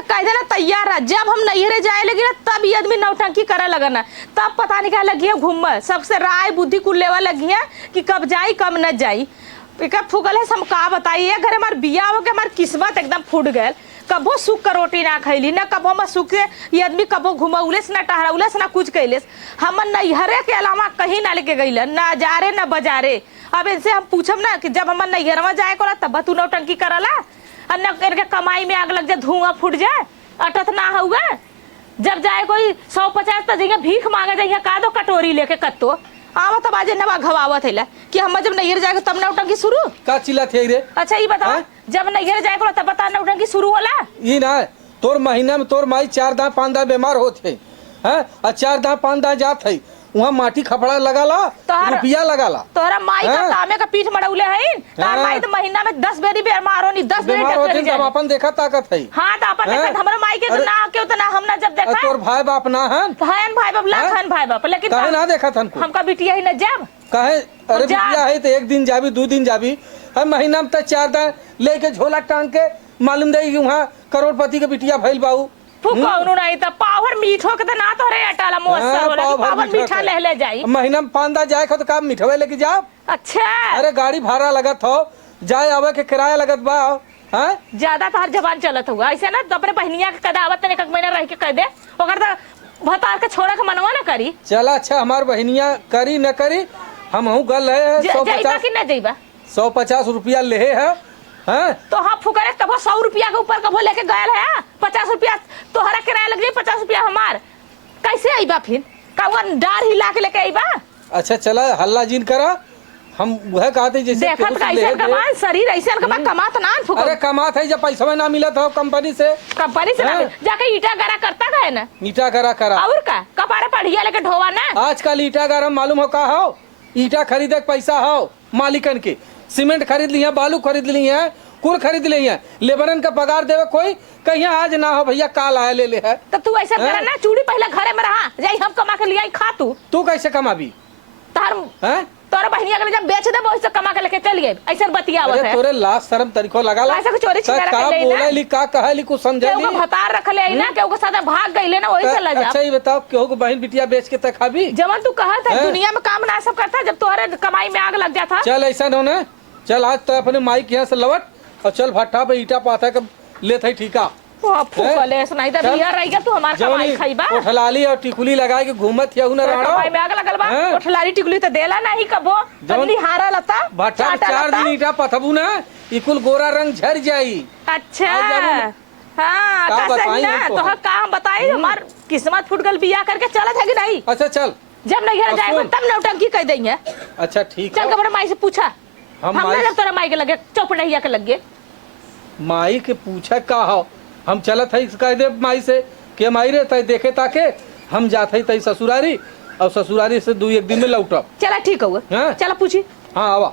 तो कह देना तैयार है। जब हम नैहरे जाए लगी ना तब ये आदमी नौटंकी करे लगना, तब पता नहीं क्या लगी है घूम सबसे राय बुद्धि कुल लेवा लगी है कि कब जाई कब न जाई। पिकअप फूगल है हम का बताइए, घर हमार बिया हो के हमार किस्मत एकदम फूट गए। कबो सुख का रोटी ना खैली ना कबो हम सुख से ये आदमी कबो घुमौलेस ना टहरौलेस ना कुछ कैलेस। हम नैहरे के अलावा कहीं ना लेके गई ना जारे ना बजारे। अब इनसे हम पूछब ना कि जब हम नैहरवा जाए को तब तू नौटंकी करला और न करके कमाई में आग लग जाए धुआं फूट जाए अटत ना हुआ। जब जाए कोई 150 तो जगह भीख मांगे जाइए का दो कटोरी लेके कत्तो आवत बाजे नवा घवावत है कि हम जब नैहर जाएगा तब नौटंकी शुरू का चिल्ला थे रे। अच्छा ये बताओ जब नैहर जाएगा तब बता नौटंकी शुरू होला। ये ना तोर महीना में तोर माई 4 दांत 5 दांत बीमार होते हैं और 4 दांत 5 दांत जात है वहाँ माटी खपड़ा लगाला रुपया लगाला। तोहरा माई का कामे का पीठ मड़ौले है तार माई तो महीना में 10 बेरी बीमार होनी 10 बेरी होती तब अपन देखा ताकत है। हां तो अपन देखा हमरा माई के तो ना के उतना हम ना जब देखा तोर भाई बाप ना हन हन भाई बाप लाखन भाई बाप लेकिन काहे ना देखा थन को हमका बिटिया ही न जब काहे। अरे बिटिया है तो एक दिन जाबी 2 दिन जाबी हर महीना में तो 4 दांत लेके झोला टांग के मालूम दे वहाँ करोड़पति के बिटिया भइल बाऊ फुकाउनु नहीं त पावर मीठो के त ना तो रे अटाला मोसर होला कि पावर मीठा ले जाई। महीना में 5 दांत जाए तो काम मिठवे लेके जाओ। अच्छा अरे गाड़ी भाड़ा लगत हो जाए आवे के किराया लगत बा हैं ज्यादा तार जबान चलत हुआ ऐसे ना तो अपने बहनिया के कदावत ने एक महीना रह के कह दे ओकर त भतार के छोड़ा के मनवा ना करी। चला अच्छा हमार बहनिया करी न करी हम हूँ गल है 150 कि न जइबा 150 रुपया ले है तो हाँ फुकरे कबो 100 रुपया के ऊपर कबो लेके गयल है 50 रुपया तोहरा किराया लग जाई 50 रुपया हमार कैसे आईबा फिर कावन डार हिला के लेके आईबा। अच्छा चला हल्ला जिन करा हम वह कहते जैसे देखत कैसे कमान शरीर ऐसे कमात ना फुकर। अरे कमात है जब पैसा ना मिलत हो कंपनी से जाके ईटा गारा करता है ना ईटा गारा करा और का कपारे पढ़िया लेके ढोवा ना। आजकल ईटा गारा मालूम हो का हो ईटा खरीदे पैसा हो मालिकन के सीमेंट खरीद लिया बालू खरीद लिया कुर खरीद लिया लेबरन का पगार देवे कोई कहीं आज ना हो भैया काल आया ले है। तो तू ऐसा करा ना चूड़ी पहले घरे में रहा जाई हम कमा के लिया खा तू कैसे कमाबी तार तोरा बहनिया के जब बेच दे बहुत से कमा के लेके चलिए ऐसे बतियावत है। तोरे लाश शर्म तरीको लगा ला ऐसा चोरी छिपा का बोलेली का कहली कुछ समझेली केहू भतार रखले आई ना केहू के साथ भाग गईले ना वही से ले जा। अच्छा ये बताओ केहू को बहन बिटिया बेच के तक खाबी जवन तू कहत है दुनिया में काम ना सब करता जब तोहरे कमाई में आग लग जाता। चल ऐसा न होना चल आज तो अपने माई के यहाँ से लवट और चल भट्टा पे ईटा पाथा के लेत है ठीका फुकले सुनाई दे बिया रही तू हमार कमाई खाइबा ओठलाली और टिकुली लगा के घूमत हिया न राड़ो कमाई में आग लगल बा ओठलाली टिकुली तो देला नहीं कबो तनी हारा लता भट्टा 4 दिन ईटा पथबू ना इकुल गोरा रंग झर जाई। अच्छा हां का ना तो काम बताई हमार किस्मत फूट गल बिया करके चलत है कि नहीं। अच्छा चल जब नहीं घर जाएगा तब नौटंकी कह देंगे। अच्छा ठीक चल कबर माई से पूछा हमने जब तोरा माई के लगे चौपड़िया के लगे माई के पूछा का हो हम चलत है कह दे माई से के माई रे तय देखे ताके हम जात है तय ससुरारी और ससुरारी से 2-1 दिन में लौटब। चला ठीक हो चला पूछी हाँ आवा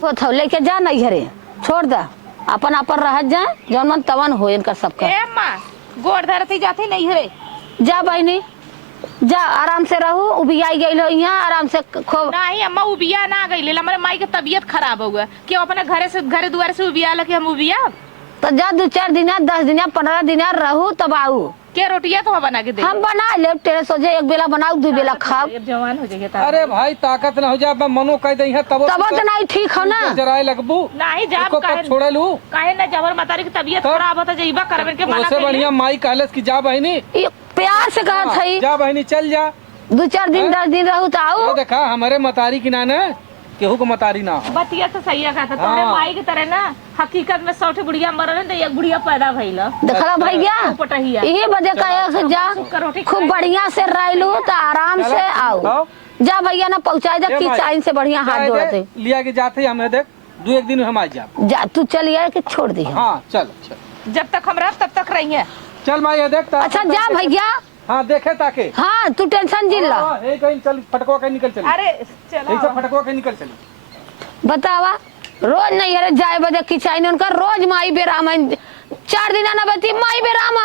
तो थौ लेके जा नहीं घरे छोड़ दा अपन अपन रह जाए जौन मन तवन हो इनका सबका। ए मां गोड़ धरती जाती नहीं घरे जा बहनी जा आराम से रहू उबियाई गई हो यहाँ आराम से खूब नहीं अम्मा उबिया ना गई हमारे माई की तबीयत खराब हो गया क्यों अपने घरे दुआरे से उबिया लगे हम उबिया तो जा 2-4 दिन 10 दिन 15 दिन रहू तब आऊ क्या रोटियां तो बना के दे हम बना ले तेरे सोचे एक बेला बनाऊ 2 बेला खाओ जवान हो जाएगा। अरे भाई ताकत ना हो जा मनो कह दे तब तो नहीं ठीक हो ना जराए लगबू नहीं जाब छोड़े लू काहे ना जबर मातारी की तबीयत खराब होता जइबा करबे के मना कर बढ़िया माई कहलस कि जा बहनी प्यार से कहत है जा बहनी चल जा 2-4 दिन 10 दिन रहू तो आओ देखा हमारे मतारी की ना केहू को मतारी ना हो बतिया तो सही है कहता तोरे माई की तरह ना हकीकत में 100 बुढ़िया मरल तो एक बुढ़िया पैदा भइल देखला भैया पटहिया ये वजह कहे जा खूब बढ़िया से रहलू तो आराम से आओ जा भैया ना पहुंचाई दे कि चाइन से बढ़िया हाथ जोड़ते लिया के जाते हमें देख 2-1 दिन हम आ जा तू चलिए कि छोड़ दी। हां चल जब तक हम रह तब तक रही है चल माई देख अच्छा जा भैया हाँ देखे ताके हाँ तू टेंशन जिल ला कहीं चल फटको के निकल चली अरे चलो ऐसे फटको के निकल चली बतावा रोज नहीं अरे जाए बजे की चाहिए उनका रोज माई बेराम 4 दिन ना बती माई बेराम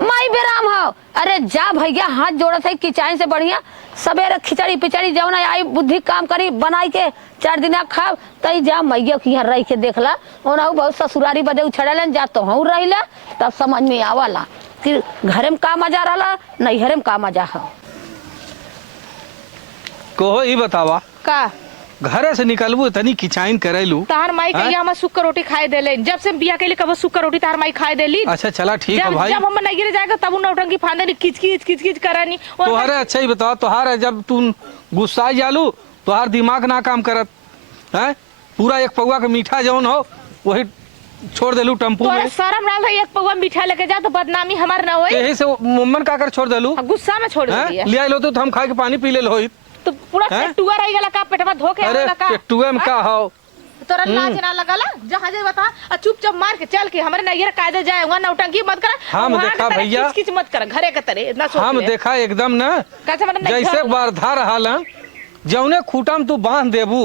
माई बेराम हो। अरे जा भैया हाथ जोड़त है किचाइन से बढ़िया सवेरे खिचड़ी पिचड़ी जौन आई बुद्धि काम करी बनाई के 4 दिन खाब तई जा मैया की यहाँ रह के देखला ओनाहू बहुत ससुरारी बदे उछड़लन जा तो हूँ रही तब समझ में आवला कि घरे में का मजा रहा नैहरे में का मजा हो। कोहो ई बतावा का घरे से निकलबू तनी किचाइन करेलू तार माई के हम सुक्कर रोटी खाए देले जब से बिया के लिए कबो सुक्कर रोटी तार माई खाए देली। अच्छा चला ठीक है जब भाई जब हम नैहरे जाएगा तब नौटंकी फांदे किच किच किच किच करानी तोहरे अच्छा ही बताओ तोहार जब तू गुस्सा जालू तोहार दिमाग ना काम करत है पूरा एक पौवा के मीठा जौन हो वही छोड़ देलू टेम्पू तोरे में शर्म ना एक पौवा मीठा लेके जा तो बदनामी हमार ना होई यही से मुम्मन का कर छोड़ देलू गुस्सा में छोड़ दिया ले आइलो तो हम खाए के पानी पी ले होई तो पूरा टुआ रह गला का पेटवा धोके अरे वाला का पेटुए में का हो तोरा लाज ना लगला जहां जे बता आ चुपचाप मार के चल के हमरे नैहर कायदे जाएगा नौटंकी मत कर हम देखा भैया किच किच मत कर घरे के तरह ना सोच हम देखा एकदम ना कैसे मैंने जैसे बारधा रहल जौने खूटा में तू बांध देबू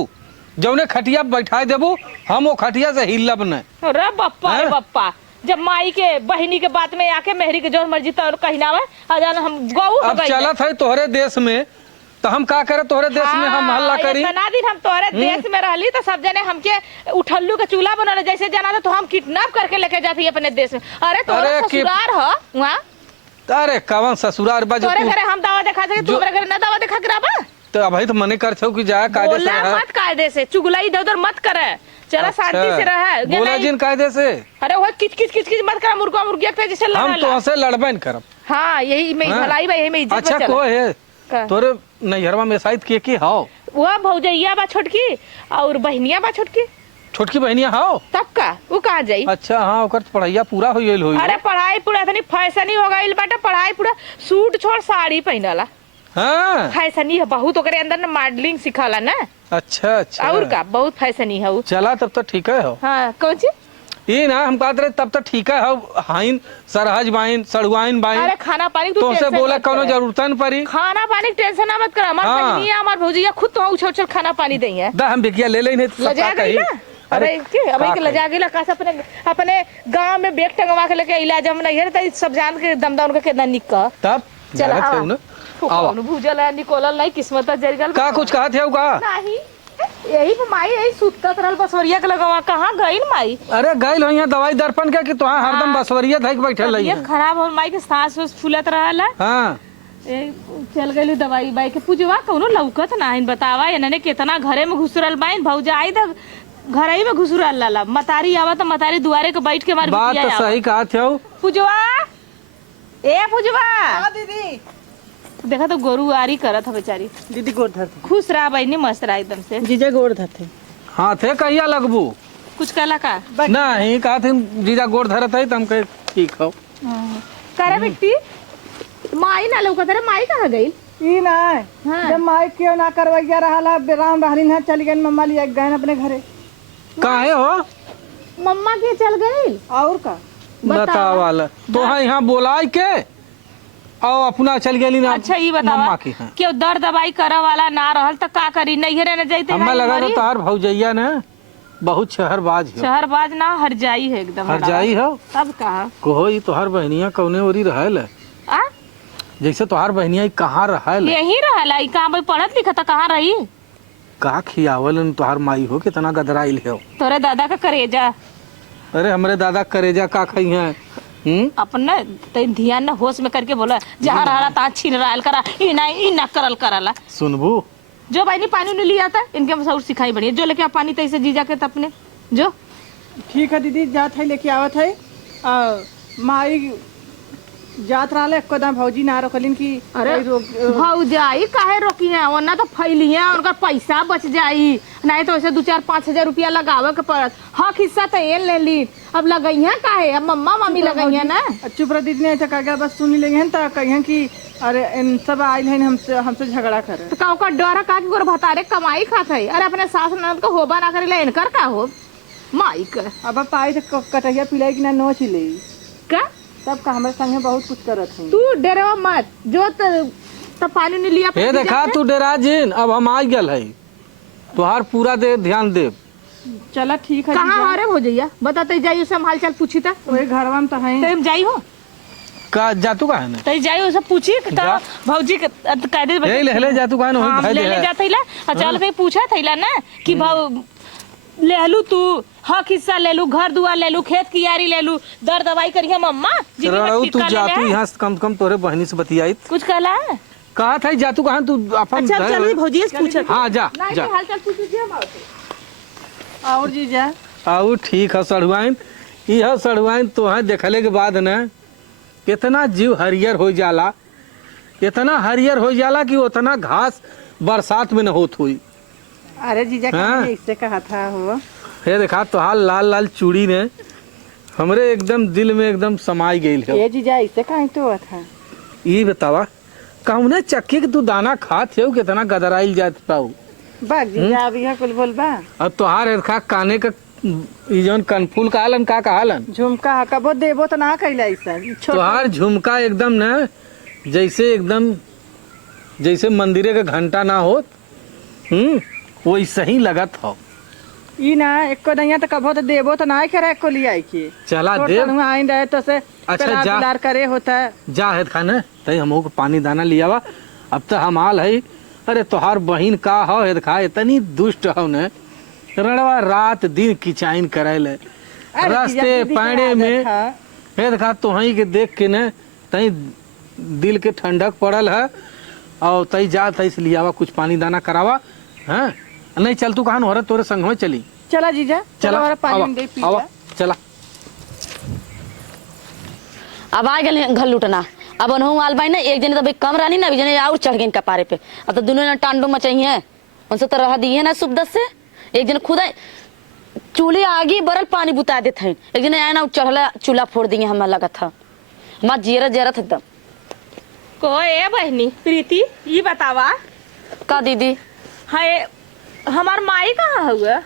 जौने खटिया बैठा देबू हम वो खटिया से हिलब न रे बप्पा रे बप्पा जब माई के बहिनी के बात में आके मेहरी के जो मर्जी तो कहनावे आ जान हम गऊ हो अब गई चलत है तोहरे देश में तो हम का करे तोहरे देश में हम हल्ला करी इतना दिन हम तोहरे देश में रहली तो सब जने हमके उठल्लू के चूल्हा बनल जैसे जाना तो हम किडनैप करके लेके जाती अपने देश में। अरे तोरा ससुरार हो वहां अरे कवन ससुरार बा जो तोरे घरे हम दावा दिखा दे तू मेरे घरे ना दावा दिखा कराबा तो अभी तो मने कर छौ कि जाए कायदे से बोला रह मत कायदे से चुगला इधर उधर मत करे चला शांति से रह बोला जिन कायदे से अरे वो किच किच किच किच मत कर मुर्गा मुर्गिया के जैसे हम लड़ा तो से लड़बे न करब। हां यही में भलाई भाई में इज्जत अच्छा को है तोरे नैहरवा में शायद के हाओ वो भौजैया बा छोटकी और बहनिया बा छोटकी छोटकी बहनिया हाओ तब का वो कहाँ जाई। अच्छा हाँ ओकर पढ़ाइया पूरा हो गइल होई। अरे पढ़ाई पूरा तनी फैशनी हो गइल बाटे पढ़ाई पूरा सूट छोड़ साड़ी पहनला हां फैशनी है बहुत ओकरे अंदर ना मॉडलिंग सिखाला ना। अच्छा अच्छा और का बहुत फैशनी है वो। चला तब तो ठीक है हो। हां कौन चीज ये ना हम कहते रहे तब तो ठीक है हो हाइन सरहज बाइन सड़ुआइन बाइन अरे खाना पानी तू तो से टेंशन बोला मत कोनो करे। जरूरत न पड़ी खाना पानी के टेंशन ना मत कर हमार हाँ। बहनिया हमार भौजिया खुद तो उछल उछल खाना पानी देई है दा हम बिकिया ले नहीं तो लजा सबका गई कही ना अरे के अबे के लजा गई का अपने अपने गांव में बेग टंगवा के लेके इलाज हम नहीं है सब जान के दमदार के कितना निक का तब चल गलत है ना आओ भूजल है निकोलल नहीं किस्मत जर गल का कुछ कहा थे का नहीं यही पे माई यही सुतत रहल बसवरिया के लगवा कहां गइल माई। अरे गइल हो यहाँ दवाई दर्पण के कि तोहां हरदम बसवरिया धइक बैठल रही ये खराब हो माई के सांस उस फूलत रहल हां चल गइल दवाई बाई के पूजवा कौनो लौकत नाइन बतावा इन्होंने कितना घरे में घुसरल बाइन भौजा आई द घर ही में घुसरल लाला मतारी आवा तो मतारी दुआरे के बैठ के मार बात तो सही कहा थे पूजवा ए पूजवा हाँ दीदी देखा तो गोरू आरी करत है बेचारी दीदी गोड़ धरते खुश रहा बहनी मस्त रहा एकदम से जीजा गोड़ धरते हाँ थे कहिया लगबू कुछ कहला का नहीं कहा थे जीजा गोड़ धरत है तुम कहे ठीक हो करे बेटी माई ना लौकत रे माई कहाँ गई ई ना हाँ। जब माई क्यों ना करवैया रहा बेराम रहलिन है चल गए मम्मा लिया गए अपने घरे काहे हो मम्मा के चल गई और का बताओ वाला तो हाँ यहाँ बोलाई के और अपना चल गेली ना अच्छा ये बतावा मम्मा की हाँ। कि दर्द दवाई करे वाला ना रहल तो का करी नैहरे न जाइते हमें लगा तो तार भौजैया ने बहुत शहरबाज हो शहरबाज ना हर जाई है एकदम हर जाई हो तब कहा कहो ये तोहार बहनिया कौने ओरी रहल है आ जैसे तोहार बहनिया ई कहाँ रहल है यही रहला ई कहां भाई पढ़त लिखत कहां रही का खियावल तोहार माई हो कितना गदराइल हो तोरे दादा का करेजा अरे हमरे दादा करेजा का खई है अपन ते ध्यान न होश में करके बोला जहां रहला ता छीन रहल करा ई ना करल करला सुनबू जो भाई नहीं पानी नहीं लिया था इनके मसूर सिखाई बढ़िया जो लेके आ पानी तैसे जीजा के तपने जो ठीक है दीदी जात है लेके आवत है माई जात रहा एकदम भौजी ना रोकलिन की अरे भौजाई काहे रोकी है वरना तो फैली है उनका पैसा बच जाई नहीं तो ऐसे 2-4-5 हजार रुपया लगावे के पड़त हक हिस्सा तो ये ले ली अब लगई है काहे अब मम्मा मम्मी लगई है ना चुप रह दीदी नहीं तो कागा बस सुनी लेंगे तो कहिए कि अरे इन सब आइल है हमसे झगड़ा करे तो का ओकर डर का कि गोर भतारे कमाई खात है अरे अपने सास ननद को होबा ना करेला इनकर का हो माई का अब पाई तो कटैया पिलाई कि ना नोच ले का तब का हमारे संगे बहुत कुछ करत है तू डरवा मत जो तो पानी नहीं लिया ये देखा तू डेरा जिन अब हम आ गल है तुहार पूरा दे ध्यान दे चला ठीक है कहाँ हरे हो जाइया बताते जाइए सब हाल चाल पूछी था वही घरवा में तो है टाइम जाई हो का जातू का है ना तई जाई उसे पूछी तो जा। भौजी के कह दे यही ले जातू का है ना हाँ, वही ले भाई ले दे जा थैला चल के पूछा थैला ना कि भाव ले लू तू हक हिस्सा ले लू घर दुआर ले लू खेत की यारी ले लू दर दवाई करिए मम्मा जिंदगी में रहू तू टिक्का ले जातू ले। यहाँ से कम से कम तोरे बहनी से बतियाई कुछ कहला कहा था जातू कहाँ तू अपन अच्छा चल भौजी से पूछा हाँ जा जा हाल चाल पूछ लीजिए हम और जीजा आऊ ठीक है सड़ुआइन यह सड़ुआइन तो है देखले के बाद न इतना जीव हरियर हो जाला इतना हरियर हो जाला कि उतना घास बरसात में न होत हुई अरे जीजा हाँ। कहीं इससे कहा था हो हे देखा तोहार लाल लाल चूड़ी ने हमरे एकदम दिल में एकदम समाई गई है ये जीजा इससे कहीं तो था ये बतावा कहूँ चक्की के तू दाना खात हो कितना गदराइल जात पाऊ बाग जीजा अभी है कुल बोल बा अब तोहार देखा काने का ई जौन कनफूल कहलन का कहलन झुमका कबो देबो तो ना कैला ऐसा तोहार झुमका एकदम न जैसे एकदम जैसे मंदिरे का घंटा ना होत वैसे ही लगत हो ई ना एको नैया तो कबो तो देबो तो ना करे को लिया के चला दे आई रहे तो से अच्छा, प्यार जा। दुलार करे होता जा है खाने तई हमो को पानी दाना लियावा अब तो हम आल है अरे तोहार बहिन का हो है खा इतनी दुष्ट हो ने रड़वा रात दिन किचाइन करे ले अरे रास्ते जीजा, दीदी के पाड़े आदत में है। हे देखा तोहही के देख के न तई दिल के ठंडक पड़ल है और तई जा तई से लियावा कुछ पानी दाना करावा हाँ नहीं चल तू कहाँ हो तोरे संग में चली चला जीजा चला हमारा पानी आवा, में दे पी आवा, जा। चला अब आ गए घर लुटना अब अनहू आल बाई ना एक जने तो भाई कम रानी ना, अभी जने और चढ़ गए कपारे पे। अब तो दोनों ने टांडो मचाइए उनसे तो रह दिए ना सुबदस से। एक जन खुदा चूल्हे आगे बरल पानी बुता देते हैं, एक जने आए ना चढ़ला चूल्हा फोड़ दिए हमें लगा था माँ जेरा जेरा था एकदम। को ए बहनी प्रीति ये बतावा का दीदी है हमार माई कहाँ हुआ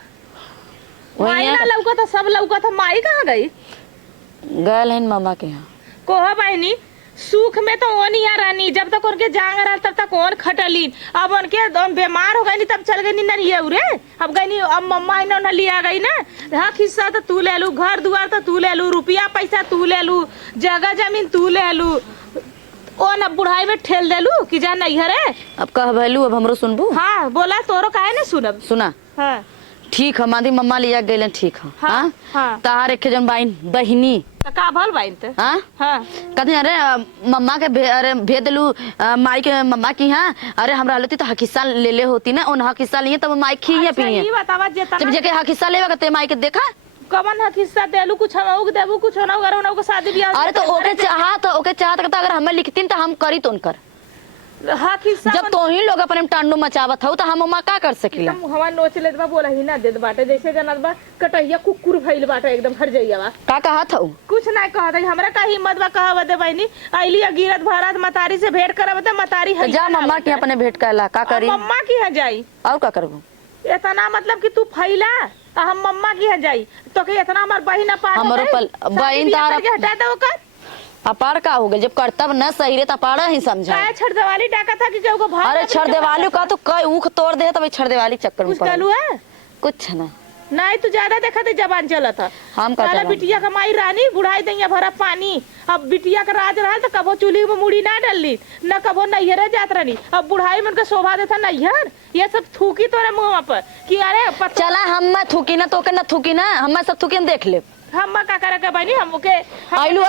माई ना लौका था सब लौका था माई कहाँ गई गए हैं मामा के यहाँ। कोहा बहनी सुख में तो वो नहीं आ रानी जब तक उनके जांग रहा तब तक कौन खटलीन अब उनके बीमार हो गई तब चल गई ना ये उरे अब गई अब मम्मा ने उन्हें लिया गई ना हक हिस्सा तो तू ले लू घर दुआर तो तू ले लू रुपया पैसा तू ले लू जगह जमीन तू ले लू ओ न बुढ़ाई में ठेल दे लू कि जा नहीं है अब कह भैलू अब हमरो सुनबू। हाँ बोला तोरो काहे ना सुनब सुना हाँ ठीक है मादी मम्मा लिया गए ठीक है। हाँ, हाँ। तार एक जन बाइन बहिनी तो का भल बाइन ते हाँ हाँ कहते अरे मम्मा के अरे भेज दिलू माई के मम्मा की हाँ अरे हमरा हलती तो हक हिस्सा ले ले होती ना उन हक हिस्सा लिए तब माई खी है अच्छा, पी ये बतावा जब जेतना जेके हक हिस्सा लेवा ते माई के देखा कमन हक हिस्सा देलू कुछ हम देबू कुछ ना करो ना को शादी ब्याह अरे तो ओके चाहत अगर हमें लिखती तो हम करी तो उनकर हक हिस्सा जब तो ही लोग अपने टांडो मचावत हो तो हम मम्मा का कर सकीला। एकदम हवा नोच लेत बा बोला ही ना देत बाटे जैसे जनत बा कटैया कुकुर भइल बाटे एकदम हट जाइया बा का कहा था कुछ ना कहत है हमरा का हिम्मत बा कहब दे बहनी आइली गिरत भारत मतारी से भेंट करब दे मतारी है जा मम्मा के अपने भेंट कैला का करी मम्मा की है जाई और का करबू इतना मतलब कि तू फैला हम मम्मा की है जाई तो के इतना हमार बहिन पा हमरो पल बहिन तारा हटा दे ओकर अपार का हो गए जब कर्तव्य न सही रे अपाड़ा ही समझा। काय छड़ देवाली डाका था कि केहू को भाग अरे छड़ देवाली का तो कई ऊख तोड़ दे तब छड़ देवाली चक्कर में कुछ पड़ चालू है कुछ ना नहीं तू ज्यादा देखा थे जबान चला था हम का साला करब? बिटिया कमाई रानी बुढ़ाई दैया भरा पानी अब बिटिया का राज रहा तो कबो चूल्ही में मुड़ी ना डालली न कबो नैहरे जात रही अब बुढ़ाई में उनका शोभा देता नैहर ये सब थूकी तोरे मुँह पर कि अरे चला हम मैं थूकी ना तो के ना थूकी ना हम सब थूकी हम देख ले हम का करे के बनी हम के आइलू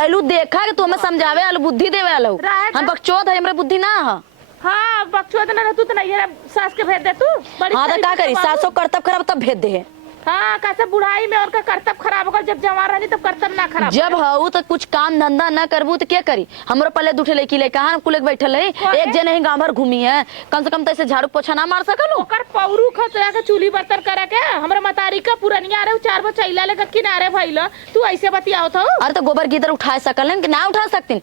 आइलू देखा कि तू हमें समझावे आलू बुद्धि देवे आलू राइट। हम बकचोद है हमरे बुद्धि ना है। हाँ बकचोद ना रहतू तो नैहर सास के भेज दे तू बड़ी हाँ तो का करी सासो कर्तव्य खराब तब भेज दे हाँ कैसे बुढ़ाई में उनका कर्तव्य खराब होगा जब जवान रहनी तब कर्तव्य ना खराब जब हऊ तो कुछ काम धंधा न करबू तो क्या करी हमरो पहले दूठे लेके ले कहा कुल बैठल है एक जन ही गांव भर घूमी है कम से कम तो ऐसे झाड़ू पोछा ना मार सकलू ओकर पौरू खतरा के चूल्ही बर्तन करे के हमरा मतारी का पुरनिया रे चार बो चैला लेकर किनारे भइल तू ऐसे बतियाओ तो अरे तो गोबर गीदर उठा सकल कि ना उठा सकती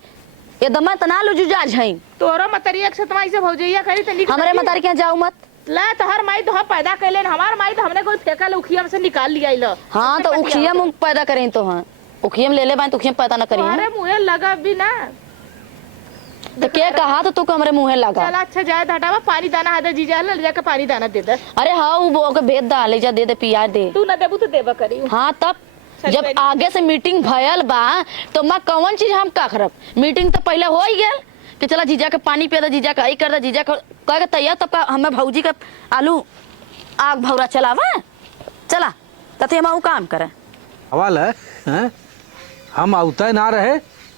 ये दमा तना लो जुजा झई तोरो मतरिया के सतमाई से भौजैया करी त निक हमरे मतारी के यहाँ जाऊ मत ला तोहर माई तो पैदा कैलेन हमार माई तो हमने कोई फेंका उखिया में से निकाल लिया इलो हाँ तो उखिया मुंह पैदा करें तो हाँ उखिया में ले ले बाई तो उखिया पैदा ना करी अरे मुंह लगा भी ना तो क्या कहा तो तू हमरे मुंह लगा चल अच्छा जाए हटावा पानी दाना हाथ जीजा ले जाके पानी दाना दे दे अरे हाँ वो के भेद दा ले जा दे दे पिया दे तू ना देबू तो देबा करी हाँ तब जब आगे से मीटिंग भयल बा तो माँ कौन चीज हम का करब? मीटिंग तो पहले हो ही गया कि चला जीजा के पानी पिया, जीजा का कर दे, जीजा कह के तैयार, तब का हमें भौजी का आलू आग भौरा चलावा चला तथे हम काम करे सवाल है हैं? हम औते ना रहे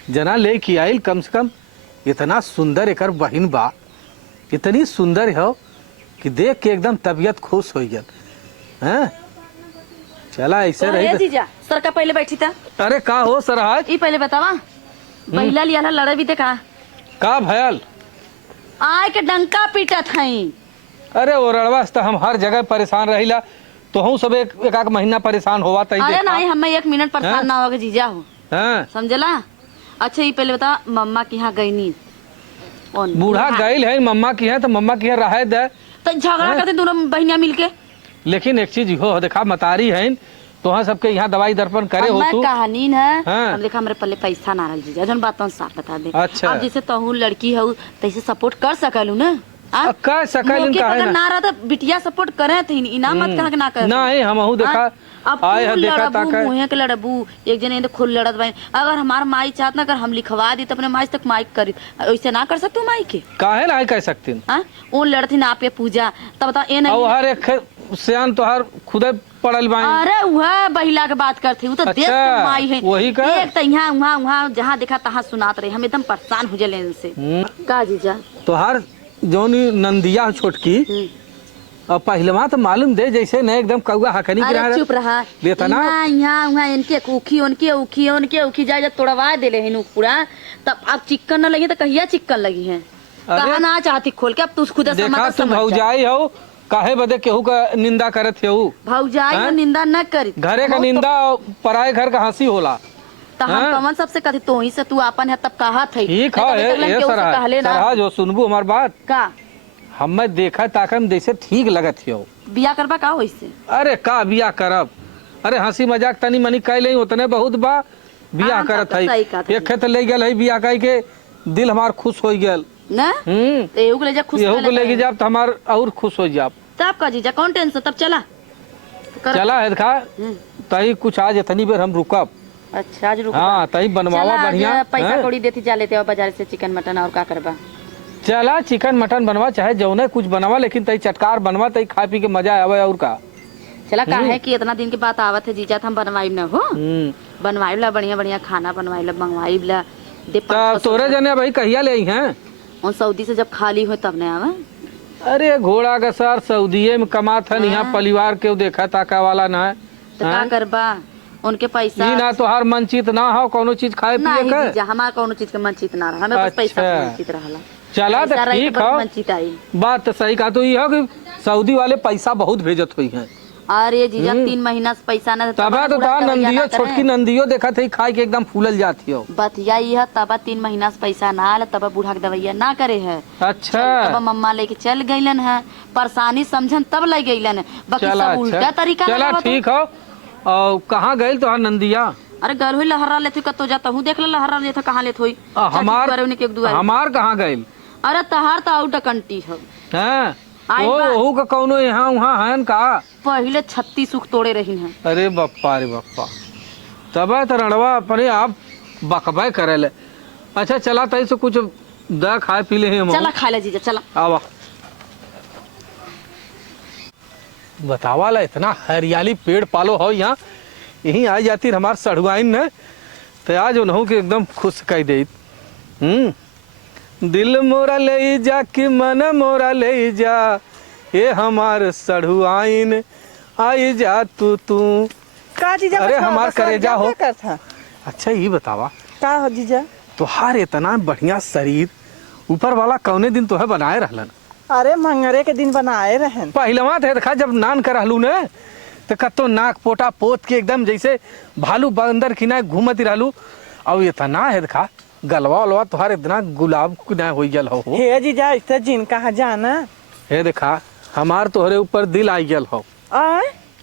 जना लेके आइल, कम से कम इतना सुंदर एकर बहिन बा, इतनी सुंदर हो कि देख के एकदम तबीयत खुश हो गया हैं। चला ऐसे रही जीजा सर का पहले बैठी था। अरे का हो सरहाज, ई पहले बतावा महिला लिया लड़े भी थे का भयल? आय के डंका पीटत हई। अरे वो रड़वा से हम हर जगह परेशान रहिला, तो हम सब एक आध महीना परेशान होवा तई। अरे नहीं हमें 1 मिनट परेशान ना होगा जीजा हो, हैं? समझला? अच्छा ये पहले बता मम्मा के यहाँ गई नी बूढ़ा गईल है मम्मा की है तो मम्मा की है रहे दे, तो झगड़ा करते दोनों बहनियां मिलके। लेकिन एक चीज हो देखा मतारी है तो हाँ सबके यहाँ दवाई दर्पण करे हो तू। कहानी है हाँ। हम देखा हमारे पल्ले पैसा ना रह जीजा जन बात साफ बता दे। अच्छा। अब जैसे तहू लड़की हो तैसे सपोर्ट कर सकलू ना। कर सकल अगर ना रहा तो बिटिया सपोर्ट करे थे इना मत कहा ना कर नहीं हमहू देखा अब आए है देखा लड़बू ताका मुहे के लड़बू एक जने तो खुद लड़त बाई। अगर हमार माई चाहत ना अगर हम लिखवा दी तो अपने माई तक माइक करी, ऐसे ना कर सकते माई के काहे ना कह सकती उन लड़ती ना पे पूजा तब बता ए नहीं। और हर एक सियान तो हर खुदे पड़ल बाई। अरे वह बहिला के बात करती हूँ तो देश के माई है वही का एक तो यहाँ वहाँ जहाँ देखा तहाँ सुनात रहे, हम एकदम परेशान हो जले इनसे। का जीजा तो हर जोनी नंदिया छोटकी और पहलवा तो मालूम दे जैसे न एकदम कौआ हकनी अरे चुप रहा लेता ना यहाँ इनके उखी उनके उखी उनके उखी जाए तोड़वा दे ले पूरा, तब अब चिक्कन न लगी तो कहिया चिक्कन लगी है। कहा ना चाहती खोल के अब तू खुद देखा तुम भौजाई हो काहे बदे केहू का निंदा करत हो? भौजाई निंदा न करी, घरे का निंदा पराए घर का हंसी होला। तो हम कमन सबसे कथी तो ही से तू अपन है तब कहा थे ठीक है सरहा जो सुनबू हमार बात का हमें देखा ताकम जैसे ठीक लगत हो। बिया करबा का वैसे? अरे का बिया करब? अरे हंसी मजाक तनी मनी कह ले उतने बहुत बा बिया करत है। एक खेत ले गल है बिया कह के दिल हमार खुश हो गल ना। एहू को ले जा खुश एहू को लेके जाब तो हमार और खुश हो जाब। तब का जीजा कौन टेंशन तब चला चला है खा तही कुछ आज इतनी बेर हम रुकब। अच्छा आज रुक। हाँ तही बनवावा बढ़िया पैसा कौड़ी देती जा लेते हो बाजार से चिकन मटन और का करबा। चला चिकन मटन बनवा चाहे जौने कुछ बनवा लेकिन तई चटकार बनवा तई खा पी के मजा आवे और का। चला का है कि इतना दिन के बाद आवत है जीजा हम बनवाई न हो बनवाई ला बढ़िया बढ़िया खाना बनवाई ला मंगवाई ला दे। तोरे जने भाई कहिया ले हैं और सऊदी से जब खाली हो तब ने आवा। अरे घोड़ा का सर सऊदीए में कमात है यहाँ परिवार के देखा ताका वाला ना है तो का करबा उनके पैसा ना तो हर मनचित ना हो कोनो चीज खाए पिए के। नहीं हमार कोनो चीज के मनचित ना रहा, हमें बस पैसा के मनचित रहला। चला तो ठीक हो बात तो सही कहा। तो ये कि सऊदी वाले पैसा बहुत भेजत हुई है। अरे जीजा 3 महीना से पैसा ना तब तो नंदियो छोटकी नंदियो देखा थे खाए के एकदम फूलल जाती हो। बतिया यह तब 3 महीना से पैसा ना आल तब बूढ़ा के दवाइया ना करे है। अच्छा तब मम्मा लेके चल गईलन है परेशानी समझन तब ले गईलन है बाकी सब उल्टा तरीका। चला ठीक हो। और कहाँ गई तो नंदिया? अरे गल हुई लहरा लेते कतो जाता हूँ देख ले लहरा लेते कहाँ लेत हुई हमार कहाँ गई? अरे तहार तो आउट कंटी है ओहू का कौनो यहाँ वहाँ है का पहले 36 सुख तोड़े रही हैं। अरे बप्पा तब तो रणवा अपने आप बकबे करे ले। अच्छा चला तई से कुछ दा खाए पी ले चला खा ले जीजा चला आवा। बतावा ला इतना हरियाली पेड़ पालो हो यहाँ यहीं आ जाती हमार सड़ुआइन ने तो आज उन्हों के एकदम खुश कह दे। दिल मोरा ले जा कि मन मोरा ले जा ये हमार सड़ुआइन आई जा तू का जीजा? अरे हमार करेजा हो। था अच्छा ये बतावा का हो जीजा? तुहार इतना बढ़िया शरीर ऊपर वाला कौने दिन तुहे बनाए रहलन? अरे मंगरे के दिन बनाए रहन। पहलवा थे देखा जब नान कर रहलू ने तो कतो नाक पोटा पोत के एकदम जैसे भालू बंदर की ना घूमती रहलू। और इतना है देखा गलवा वलवा तुहार इतना गुलाब ना हो गल हो। हे जीजा इतना जिन कहा जाना हे देखा हमार तोहरे ऊपर दिल आई गल हो।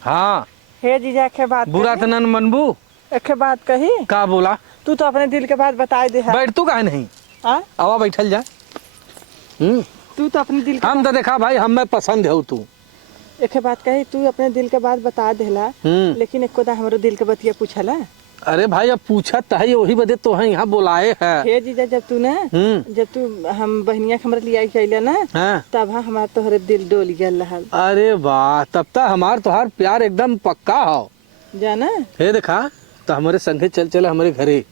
हाँ हे जीजा के बात बुरा तो नन मनबू एक बात कही का बोला? तू तो अपने दिल के बात बता दे। बैठ तू काहे नहीं आवा बैठल जा। तू तो अपने दिल हम तो देखा भाई हमें पसंद है तू एक बात कही, तू अपने दिल के बात बता देला, लेकिन एको दा हमरो दिल के बतिया पूछला। अरे भाई अब पूछा तही वही बदे तो है यहाँ बुलाए है। हे जीजा, जब तू ना जब तू हम बहनिया के हमरा लिया कैला ना, तब हमार तोहरे दिल डोल गया रहल। अरे वाह, तब तक हमार तोहार प्यार एकदम पक्का हो जाना। हे देखा तो हमारे संगे चल हमारे घरे।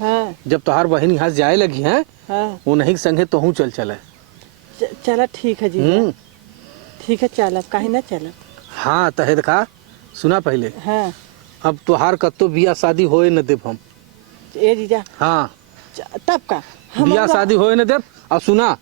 हाँ जब तोहार बहन यहाँ से जाए लगी है, हाँ वो नहीं संगे तो हूँ चल चला ठीक है जीजा, ठीक है चलब, काहे ना चलब। हाँ तो हे देखा सुना पहले, हाँ अब तोहार कत्तो बियाह शादी होए न देव हम। ए जीजा, हाँ तब का बियाह शादी होए न देव। और सुना,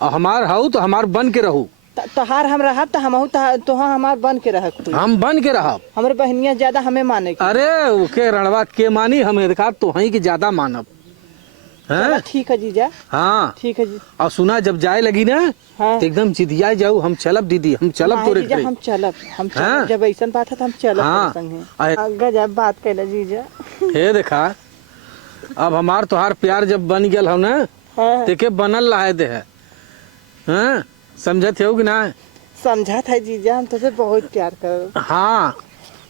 और हमार हाउ तो हमार बन के रहू। तोहार हम रहब तो हमहू तोहा हमार बन के रहब। हम बन के रहब। हमरे बहनिया ज्यादा हमें माने के। अरे ओके रणवा के मानी, हमें देखा तो वहीं की ज्यादा मानब है। ठीक है जीजा, हाँ ठीक है जी। और सुना, जब जाए लगी ना हाँ। तो एकदम जिदिया जाऊ, हम चलब दीदी, हम चलब तोरे जीजा, घरे। हम चलब हाँ। जब ऐसा बात है तो हम चलब हाँ। संगे। आए- गजब बात कैला जीजा। हे देखा, अब हमार तोहार प्यार जब बन गया हो ना, हाँ। तेके बनल रहे दे है। हाँ समझत हो कि ना? समझा था जीजा, हम तुझसे बहुत प्यार कर। हाँ,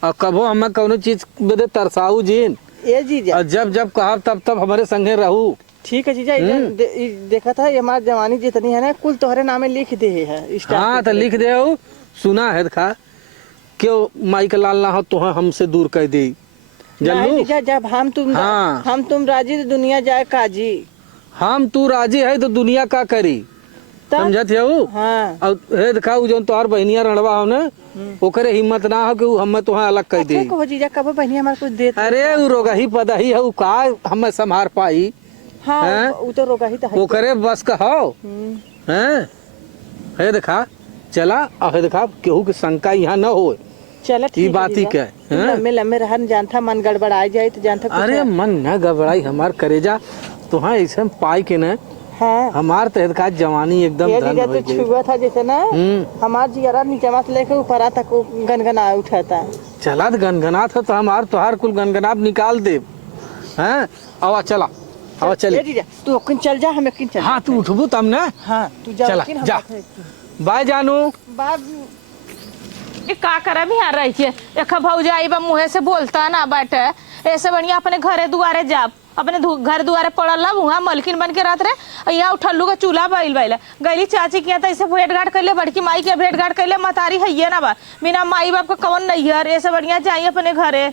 और कभो हमें कौनो चीज बदे तरसाऊ जीन। ए जीजा, और जब जब कहब तब तब हमारे संगे रहू। ठीक है जीजा। देखा था, ये हमारी जवानी जितनी है ना, कुल तोहरे नामे लिख दे है। हाँ तो लिख दे। सुना है देखा, क्यों माई का लाल ना हो तो हमसे दूर कर दे। नहीं जीजा, जब हम तुम राजी तो दुनिया जाए काजी। हम तू राजी है तो दुनिया का करी, समझत हो? हाँ। और हे देखा, जो तोहार बहनिया रणवा हो ना, ओकरे हिम्मत ना हो कि वो हमें तुहा अलग कर दे। अच्छा जीजा, कब बहनिया हमारे कुछ दे। अरे वो रोगा ही पदा ही है, वो का हमें संभार पाई। हाँ, वो तो रोगा ही था। ओकरे बस का हो। हैं हे देखा, चला। और हे देखा, केहू की शंका यहाँ न हो। चला ठीक बात ही क्या है? लम्बे लम्बे रहन, जानता मन गड़बड़ा जाए तो जानता। अरे मन न गड़बड़ाई, हमार करेजा तुहा ऐसे पाई के न। हाँ। हमार तहत का जवानी एकदम धन हो तो गई। छुआ था जैसे ना, हमार जिगरा नीचे से लेके ऊपर तक गनगना उठाता। चला तो गनगनात है तो हमार तोहार कुल गनगनाप निकाल दे। हैं आवा चला, आवा चले। तू अकिन चल जा, हम अकिन चल। हाँ तू उठबू तब ना। हाँ तू जा, चला जा। बाय जानू। का करब यहाँ रह के, एक भौजाई बा मुँहे से बोलता ना बाटे। ऐसे बढ़िया अपने घरे दुआरे जाब, अपने घर दुआरे पड़ल वहाँ मलकिन बन के रहत रहे। यहाँ उठल्लू का चूल्हा बैल गैली चाची के तो ऐसे भेंट घाट कर ले, बड़की माई के भेंट घाट कर ले। मतारी है ना बा, बिना माई बाप का कौन नहीं है। ऐसे बढ़िया जाइए अपने घरे।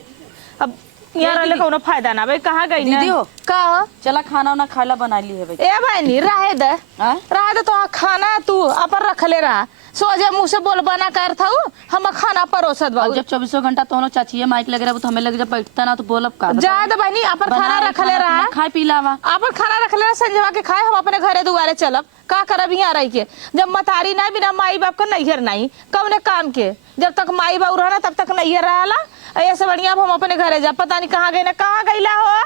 अब यहाँ रहले कोनो फायदा ना भाई। कहाँ गई ना? दीदी हो का चला खाना उना खाला बना ली है भाई। ए भाई रहे दे, रहे दे तो खाना तू अपन रखले रहा। सोजे मुँह से बोल बना कर था हम खाना परोसत बा। अब जब 24 घंटा तो चाची माइक लगे रहा तो हमें लगे जब बैठता ना तो बोलब का जा दे बहनी, अपन खाना रखले रहा। खाए पी लावा, अपन खाना रखले रहा, संजवा के खाए। हम अपने घरे दुआरे चलब। का करब यहाँ रह के? जब मतारी ना, बिना माई बाप का नैहर नहीं कौने काम के। जब तक माई बाप रहना तब तक नैहर रहला। ऐसे बढ़िया हम अपने घरे जा। पता नहीं कहाँ गई ना, कहाँ गईला हो।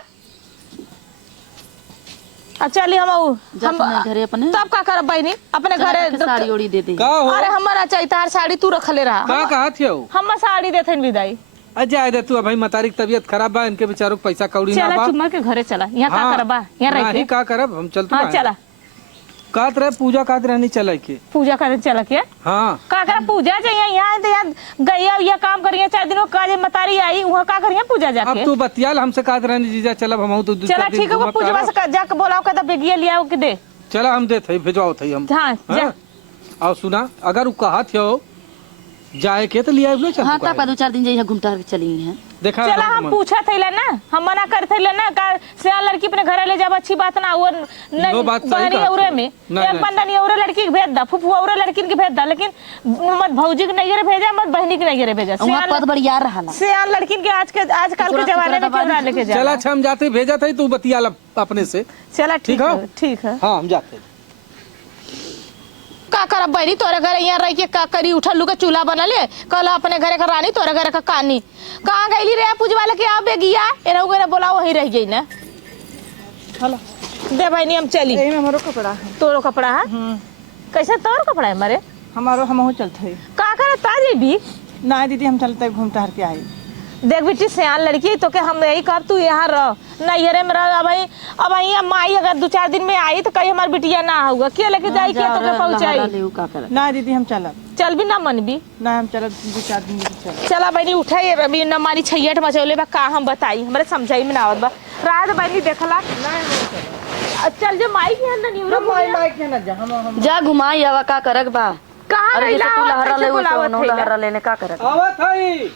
चलिए हम घरे अपने। तब का करब बहनी, अपने घरे साड़ी ओड़ी दे दे। अरे हमारा चाहिए तार साड़ी, तू रखले रहा। का कहत हो? हम साड़ी देते विदाई। अजय दे तू, भाई मतारी की तबीयत खराब बा, इनके बेचारों को पैसा कौड़ी ना चला बा। चुम्मा के घरे चला। यहाँ का हाँ, करबा? यहाँ रह नहीं के का करब, हम चलते। हाँ चला। कात रहे पूजा कात रहनी चले के। पूजा करे चला के हाँ का कर पूजा चाहिए। यहाँ तो यहाँ गैया या काम करिए 4 दिनों का जे मतारी आई वहाँ का करिए पूजा अब जाके। तू बतियाल हमसे कात रहनी जीजा, चलब हम तो चला ठीक है, वो पूजा से जाके बोलाओ का बेगिया लिया के दे। चला हम देते भेजवाओ थे हम। हाँ जा। और सुना, अगर वो कहत हो जाए के तो लिया चल। हाँ तब 2-4 दिन जाइए घूमता चली हैं। देखा चला हम पूछा थे ना, हम मना कर थे ना का सियान लड़की अपने घरे ले जाब, अच्छी बात ना। वो बहनी औरे में एक बंदा नहीं, औरे लड़की के भेज दा, फुफू औरे लड़की के भेज दा, लेकिन मत भौजी के नहीं भेजा, मत बहनी के नहीं भेजा। पद बढ़िया रहा सियान लड़किन के आजकल के जमाने में क्यों ना लेके जा। चला हम जाते भेजा था, तू बतियाल अपने से। चला ठीक है, ठीक है। हाँ हम जाते। का करब बहनी, तोरे घर यहाँ रह के का करी? उठल्लू का चूल्हा बना ले, कल अपने घरे का रानी, तोरे घरे का कानी। कहाँ गईली रे पूजवा लेके आओ बेगिया, एना वगैरह बोलाओ वहीं रह गई ना। हेलो दे बहनी हम चली। यही में हमारो कपड़ा है। तोरो कपड़ा है? कैसे तोर कपड़ा है हमारे? हमारो हम चलते है। का करे ताजी भी? ना दीदी, हम चलते घूमते हर के आई। देख बेटी सियान लड़की तो के हम यही कब तू यहाँ रह नैहरे में रह। अब आई माई अगर 2-4 दिन में आई तो कहीं हमार बिटिया ना होगा के लेके जाई के तो के पहुंचाई। का कर ना दीदी हम चलब, चल भी ना मन भी ना हम चलब 2-4 दिन में चलब। चला बहनी उठाई अभी न मारी छैयट मचौले बा का हम बताई हमरे समझाई में ना आवत बा रात बहनी देखला चल जो माई के अंदर निउरा माई के ना जा हम जा घुमाई आवा का करक बा। कहां अरे जैसे तू लहरा ले बुलावत वो लहरा लेने का करक। आवत हई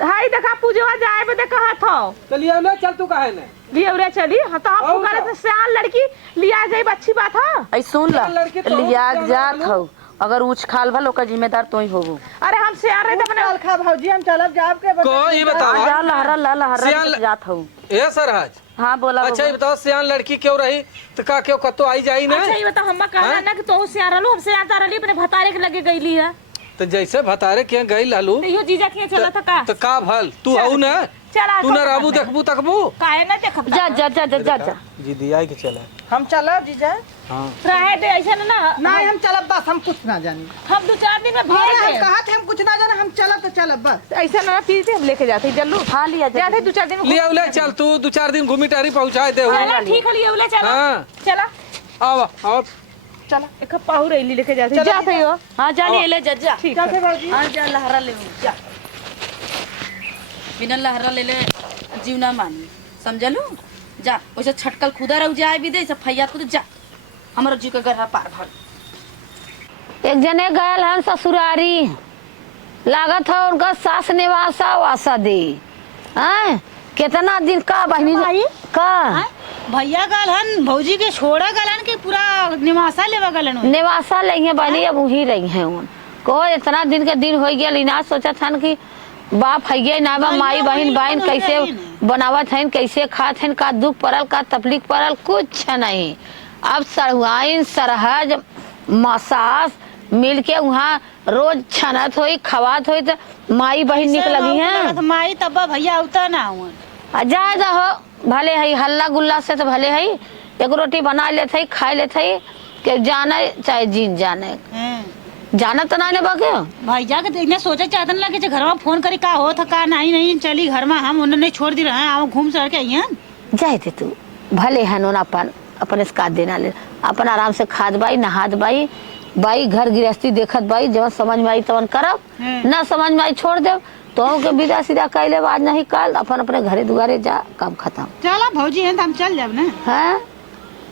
हाय देखा पूजवा जाए बदे कहा था चलिए ना चल तू काहे ने लियौरा चली हाँ तो आप पुकारे तो सियान लड़की लिया जाए अच्छी बात है। ऐ सुन ला लड़की तो लिया हम जात जानू। हो अगर ऊंच खाल भल ओकर जिम्मेदार तू ही होबू। अरे हम सियान रहे तो अपने अलखा भौजी हम चलब जाब के को ये जा बतावा लहरा ला लहरा सियान- जात हो। ए सरहज हाँ बोला अच्छा ये बताओ सियान लड़की क्यों रही तो का क्यों कतो आई जाई ना अच्छा ये बता हम कहना ना कि तो सियान रहलो हम सियान तारली अपने भतारे के लगे गईली है तो जैसे भतारे के गई लालू तो यो जीजा के चला था का तो का भल तू हऊ ना चला तू ना रहबू देखबू तकबू काहे ना देखब जा जा जा जा जा जा जी दिया के चले हम चलब जीजा। हां रहे दे ऐसा ना ना हम चलब बस, हम कुछ ना जानी। हम 2-4 दिन में अरे भेज हम दे कहा थे हम कुछ ना जाने, हम चलब तो चलब बस। ऐसा ना पीते हम लेके जाते जल्लू हाँ लिया जा जाते 2-4 दिन में ले ले चल तू 2-4 दिन घूमी टारी पहुंचाए दे चला ठीक है लियौले चला हाँ। चला आवा आवा चला एक पाहु रैली लेके जाते जाते हो हाँ जा ले जा जा ठीक है भौजी हाँ जा लहरा ले जा बिना लहरा ले ले जीव ना मानी समझलू। जा वैसे छटकल खुदा रह जाए भी दे सब फैया खुद जा हमारा जी का गढ़ा पार भर। एक जने गयल हन ससुरारी लागत है उनका सास निवासा वासा दे हैं कितना दिन का बहनी का भैया गलन भौजी के छोड़ा गलन के पूरा निवासा लेवा गलन निवासा लेंगे बहनी अब वही रही हैं उन को इतना दिन के दिन हो गया लीना सोचा था कि बाप है ना बा माई बहन बहन कैसे बनावत है कैसे खात है का दुख पड़ल का तकलीफ पड़ल कुछ नहीं। अब सरहुआइन सरहज मसास मिल के वहाँ रोज छनत होई खवात होई तो माई बहन निक लगी हैं माई तब्बा भैया उतर ना हुआ जाए हो भले है हल्ला गुल्ला से तो भले है एक रोटी बना लेते है खा लेते है कि जाने चाहे जीन जाने जाना तो नहीं बगे भैया के देखने सोचा चाहते लगे घर में फोन करी का हो था का नहीं चली घर में हम उन्होंने छोड़ दी रहे आओ घूम सड़ के आई जाए थे तू भले है नोन अपन अपने से काट देना ले अपन आराम से खाद बाई नहाद बाई बाई घर गृहस्थी देखत बाई जब समझ में आई तवन करब न समझ में आई छोड़ दे तो के विदा सीधा कैले आज नहीं कल अपन अपने घरे दुआरे जा काम खत्म। चला भौजी है तो हम चल जाब ना है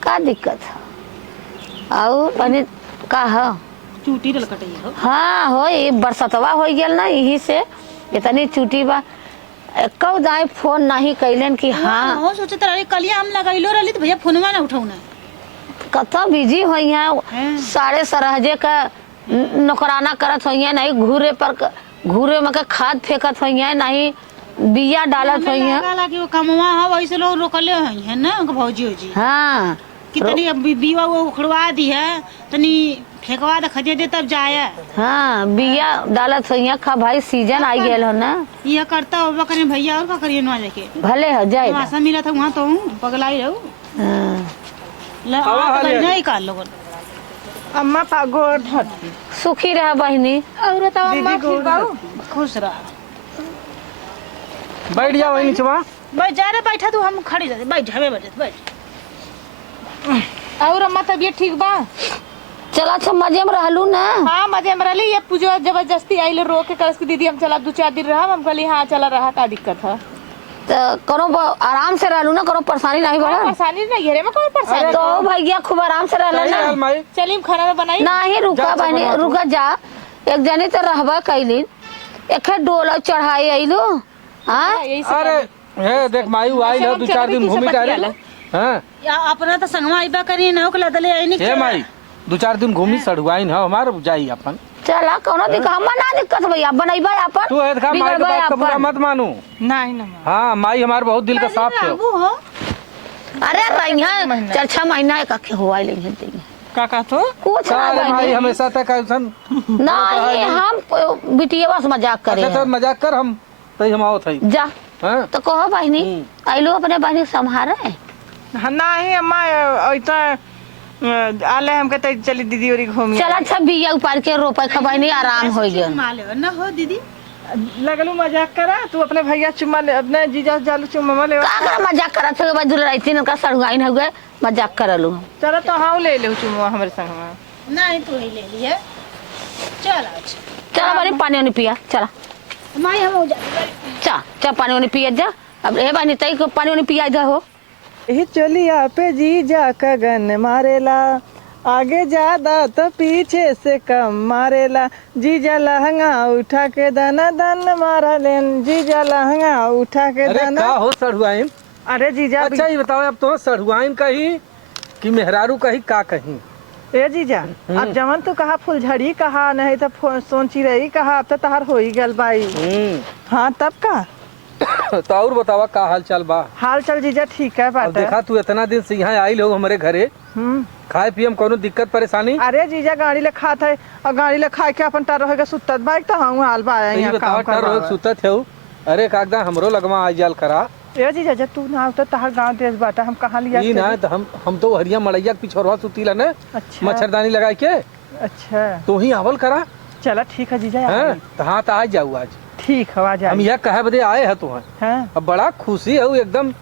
का दिक्कत है और बने का है चूटी रल कटई हो हाँ हो ये बरसतवा हो गया ना यही से इतनी छुट्टी बा कौ दाए फोन नहीं कैलन कि हाँ हो सोचे रही कलिया हम लगैलो रही तो भैया फोनवा ना उठाऊना कतो बिजी हुई है सारे सरहजे का नौकराना करत हुई है नहीं घूरे में का खाद फेंकत हुई है नहीं बिया डालत हुई है लगा कि वो कमवा है वैसे लोग रोकले है ना भौजी जी हाँ कितनी अब बीवा वो उखड़वा दी है तनी फेंकवा दे खदे दे तब जाए हाँ बिया डालत हुई है खा भाई सीजन आई गया हो ना ये करता होगा करें भैया और का करिए ना जाके भले हो जाए मासा मिला था वहाँ तो पगलाई रहू नहीं कर लोगों अम्मा गोड़ धरती सुखी रहा बहनी और तो अम्मा ठीक बाऊ खुश रहा बैठ जा वहीं नीचे वहाँ बैठ जा रे बैठा तू हम खड़ी रहते बैठ हमें बैठ और अम्मा तबीयत ठीक बा चला अच्छा मजे में रहलू ना हाँ मजे में रही ये पूजो जबरदस्ती आई रो के कल दीदी हम चला 2-4 दिन रहा हम कहली हाँ चला रहा का दिक्कत है तो करो आराम से रहलू ना करो परेशानी नहीं बढ़ा परेशानी नहीं घेरे में कोई परेशानी तो भैया खूब आराम से रहला सही ना हाल माई चली खाना बनाई नहीं रुका जा, बहनी बना तू। रुका जा एक जनी तो रहबा कैलिन एक डोला चढ़ाई आइलो हाँ यही से अरे हे देख माई आई ना 2-4 दिन घूमी टारी हाँ या अपना तो संगवा आइबा करिए ना ओकला दले आई हे माई 2-4 दिन घूमी सड़ुआइन है हमार जाई अपन चला कोनो दिक्कत हमार ना दिक्कत भैया बनैबा अपन तू है खा माई के बात का बुरा मत मानू नहीं ना हाँ माई हमार बहुत दिल का साफ है बाबू हो अरे रहिया 4-6 महीना एक के हुआ ले देंगे काका तो कुछ ना अरे माई बहनी हमेशा तक ऐसन नहीं हम बिटिया बस मजाक करे अच्छा चल मजाक कर हम तई हम आओ थई जा हाँ तो कहो बहनी आइलो अपने बहनी संभारे नहीं अम्मा ऐसा आले हम कहते चली दीदी और घूमी चला अच्छा बिया उपार के रोपे खबैनी आराम हो गया माले ना हो दीदी लगलू मजाक करा तू अपने भैया चुम्मा ले अपने जीजा जालू चुम्मा ले का कर मजाक करत हो बजुल रहती न का सड़ुआइन हो गए मजाक करलू चलो तो हाँ ले ले चुम्मा हमारे संग में। नहीं तू ही ले लिए चल आज चला बनी पानी वानी पिया चला माई हम हो जा चा पानी वानी पिया जा अब ए बानी तई को पानी वानी पिया जा हो यही चोलिया पे जीजा का गन मारेला आगे ज्यादा तो पीछे से कम मारेला जीजा लहंगा उठा के दना दन मारा लेन जीजा लहंगा उठा के अरे दना। का हो सढ़ुआइन? अरे जीजा अच्छा ये बताओ अब तो सढ़ुआइन कही कि मेहरारू कही का कही? ए जीजा अब जवन तू कहा फुलझड़ी कहा नहीं तो सोची रही कहा अब तो तहार हो ही गल बाई। हाँ तब का तो और बतावा का हाल चाल बा? हाल चाल जीजा ठीक है अब बात है। देखा तू इतना दिन से यहाँ आई लोग हमारे घरे खाए पिए में कोनो दिक्कत परेशानी? अरे जीजा गाड़ी ले खात है और गाड़ी ले खा के अपन टर होके सुतत बाइक तो हम हाल बा तो ये यहाँ बतावा काम टर रोज करवा। सुतत है अरे कागदा हमरो लगवा आ जाल करा। ए जीजा जब तू ना तो तहार गांव देश बाटा हम कहाँ लिया ई ना चली? तो हम तो हरिया मड़ैया के पिछोरवा सुतीला ने अच्छा मच्छरदानी लगा के अच्छा तो ही आवल करा। चला ठीक है जीजा हैं तो हाँ तो आ जाऊ आज। ठीक है आ जा। हम यह कहे बदे आए हैं तुहाँ हाँ अब बड़ा खुशी है एकदम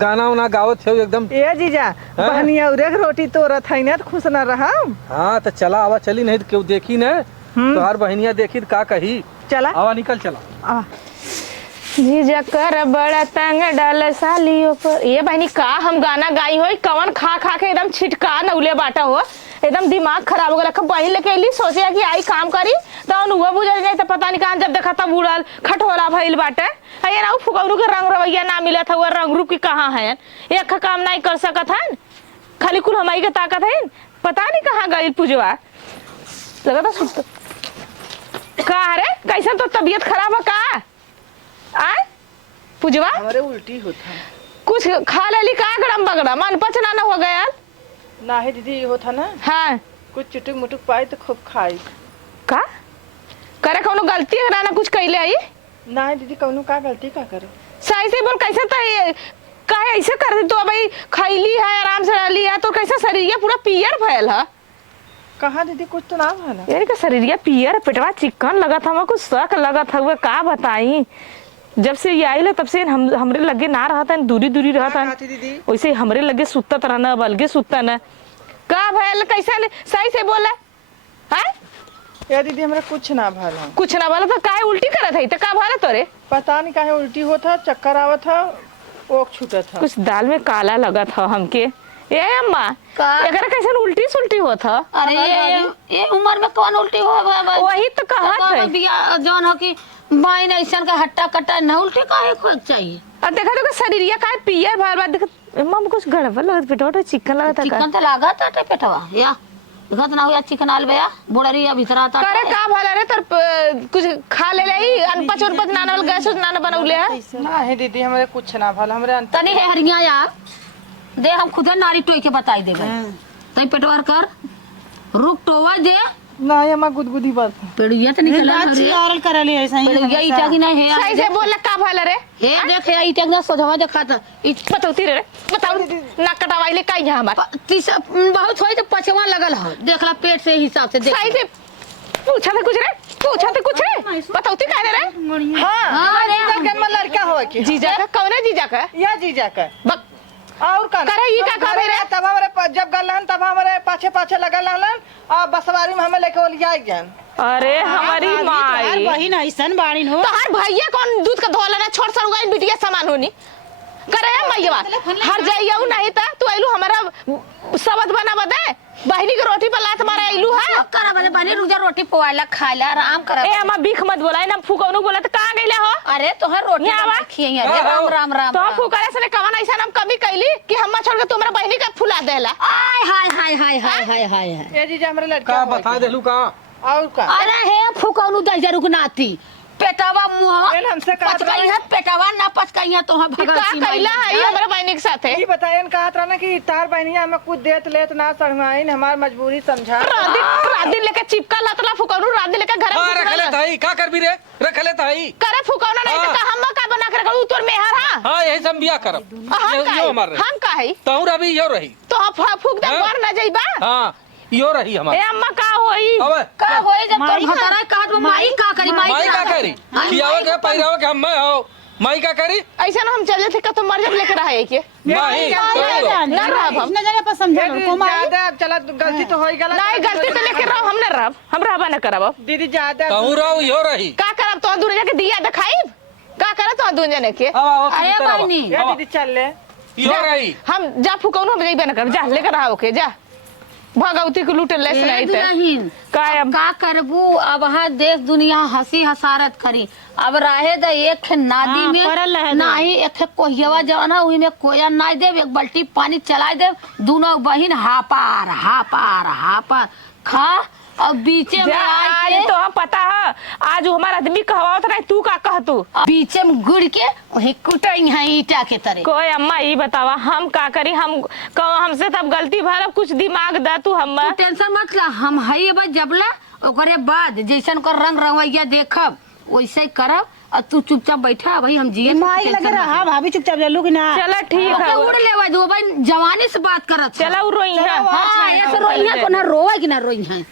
गाना उना गावत है एकदम। ए जीजा बहनिया उरे के रोटी तोरत है ना तो खुश ना रहा। हाँ तो चला आवा चली नहीं तो क्यों देखी न तो हर बहनिया देखी तो का कही। चला आवा निकल चला। आ, जीजा कर बड़ा तंग डाल सालियों पर। ये बहनी का हम गाना गाई हो कवन खा खा के एकदम छिटका नौले बाटा हो एकदम दिमाग खराब हो गया। बहन लेके अली सोचे कि आई काम करी तो वो बुझल जाए तो पता नहीं कहाँ जब देखा तब उड़ल खटोला भइल बाटे। ये ना फुकौरू के रंग रवैया ना मिला था वो रंग रूप की कहाँ है एक काम नहीं कर सकत है खाली कुल हमारी के ताकत है पता नहीं कहाँ गई पूजवा लगा था सुत का रे कैसे तो तबीयत खराब है का आय पूजवा हमारे उल्टी होता कुछ खा लेली का गड़म बगड़ा मन पचना ना हो गया ना है दीदी होता ना हाँ कुछ चुटुक मुटुक पाई तो खूब खाई। का करे कौनो गलती है ना कुछ कैले आई ना है दीदी कौनो का गलती का करे सही से बोल कैसे तो काहे ऐसे कर दी तो भाई खैली है आराम से रहली है तो कैसे शरीर पूरा पियर भयल है कहाँ दीदी कुछ तो ना भला यार का शरीर पियर पेटवा चिकन लगा था कुछ शक लगा था वो का बताई जब से ये आई तब से हमरे लगे ना रहा था दूरी दूरी रहा था दीदी वैसे हमरे लगे सुतत रहना बल्कि सुतता न का भयल कैसे सही से बोला है या दीदी हमरा कुछ ना भला कुछ ना बोला तो काहे उल्टी करत है तो का भला तोरे पता नहीं काहे उल्टी होता चक्कर आवत था ओक छूटा था कुछ दाल में काला लगा था हमके ए अम्मा एकरा कैसे उल्टी सुल्टी होत है अरे ये उम्र में कौन उल्टी हो वही तो कहा है बिया जौन हो कि बाइन ऐसा का हट्टा कट्टा न उल्टी काहे खोज चाहिए अब देखा तो शरीरिया का पियर बार बार देख अम्मा कुछ गड़बड़ लगत पेटवा चिकन लगता का चिकन तो लागा था पेटवा या देखत ना हो चिकन आल बया बोड़री या भीतर आता करे का भला रे तर कुछ खा ले रही अनपच उनपच नानल गैस नाना बनौले है ना है दीदी हमारे कुछ ना भला हमरे अंत तनी है हरिया यार दे हम खुदे नारी टोई के बताई देबे तई पेटवार कर रुक टोवा दे ना ये मां गुदगुदी बस पेड़िया तो निकला अच्छी औरल करली ऐसा ही पेड़िया ईटा की नहीं है सही से बोल का भला रे हे देख या ईटा का सोझवा दिखाता बताओती रे बताओ ना कटावाइले का यहाँ हमार तीस बहुत होई तो पचवा लगल हो देखला पेट से हिसाब से देख सही से पूछा था कुछ रे पूछा था कुछ रे बताओती का रे हां जीजा के मन लड़का हो के जीजा का कौन है जीजा का या जीजा का बक और का करे ई का करे रे तब हमारे जब गलन तब हमारे पाछे पाछे लगल हलन और बसवारी में हमें लेके ओलिया गन अरे हमारी माई बहिन ऐसन बाड़ीन हो तो हर भैया कौन दूध का धोला ना छोड़ सर गई बिटिया सामान होनी करे मैया हर जाइया नहीं था तू आइलू हमारा सबद बना बदे बहनी के रोटी पर लात मारा आइलू है करा वाले बने रुजा रोटी पवाला खाला आराम करा ए अम्मा भीख मत बोला ना फूकौनु बोला तो कहां गइले हो अरे तोहर रोटी यहाँ आवा। खियई अरे राम राम राम तो फूकरे से कवन ऐसा हम कभी कैली कि हम छोड़ के तुम्हारा बहनी का फुला देला आय हाय हाय हाय हाय हाय हाय हाय ए जीजा हमारे लड़का का हो बता देलू का और का अरे हे फुकौनु दजरुक नाती पेटावा मुहवा एल हमसे कहा पचकई है पेटावा ना पचकई है तोहा का भगत सी कैला है हमारे बहनी के साथ है ये बताएन कहा था ना कि तार बहनिया हमें कुछ देत लेत ना सड़माइन हमार मजबूरी समझा रात दिन लेके चिपका लतला फूकौनु रात दिन लेके घर हाँ में रख ले ताई का कर भी रे रख ले ताई करे फूकौना नहीं तो हाँ। हम का बना के रखू तोर मेहर हां हाँ यही सब बिया करब हम यो हमार रही का है तहुर अभी यो रही तो फूक दे हाँ। मर ना जाइबा हाँ यो रही ए हमारी अम्मा का होई अबे का होए जब माई तोर भतरा कहत बा, माई का करी माई का करी खियावे के पहिरावे के हम हो माई का करी ऐसा ना हम चले थे तो मर जब लेकर आए के नहीं ना रहब हम न जाने पर समझा को माई ज्यादा चला गलती तो होई गलत नहीं गलती से लेकर रहो हम ना रहब हम रहबा ना करब दीदी ज्यादा कहूँ रहो यो रही का करब तो दूर जाके दिया दिखाई का करे तो दूर जाने के अब आओ अरे बहनी ये दीदी चल ले यो रही हम जा फुकौनो हम जइबे ना कर जा लेकर आओ के जा भगवती को लूटे ले ए नहीं थे दुल्हन, का अब का करबू अब हाँ देश दुनिया हंसी हसारत करी अब रहे द एक खे नादी हाँ, में परल रहे दे। नाही एक खे कोहियवा जवाना वही में कोया नाय देव एक बाल्टी पानी चला देव दोनों बहिन हापार हापार हापार खा अब बीचे में जा आज आके तो हम पता है आज वो हमारा आदमी कहवावत नहीं तू का कह तू बीचे में गुड़ के वही कुटई है ईटा के तरह कोई अम्मा ये बतावा हम का करी हम हमसे तब गलती भरब कुछ दिमाग द तू हम तू टेंशन मत ला हम हई बा जबला ओकरे बाद जैसन कर रंग रवैया देखब वैसे ही करब और तू चुपचाप बैठा भाई हम जिए माई लगे रहा भाभी चुपचाप ले कि ना चला ठीक है उड़ लेवा जो भाई जवानी से बात करत चला वो रोई है हाँ ऐसे रोई है को ना रोवा कि ना रोई है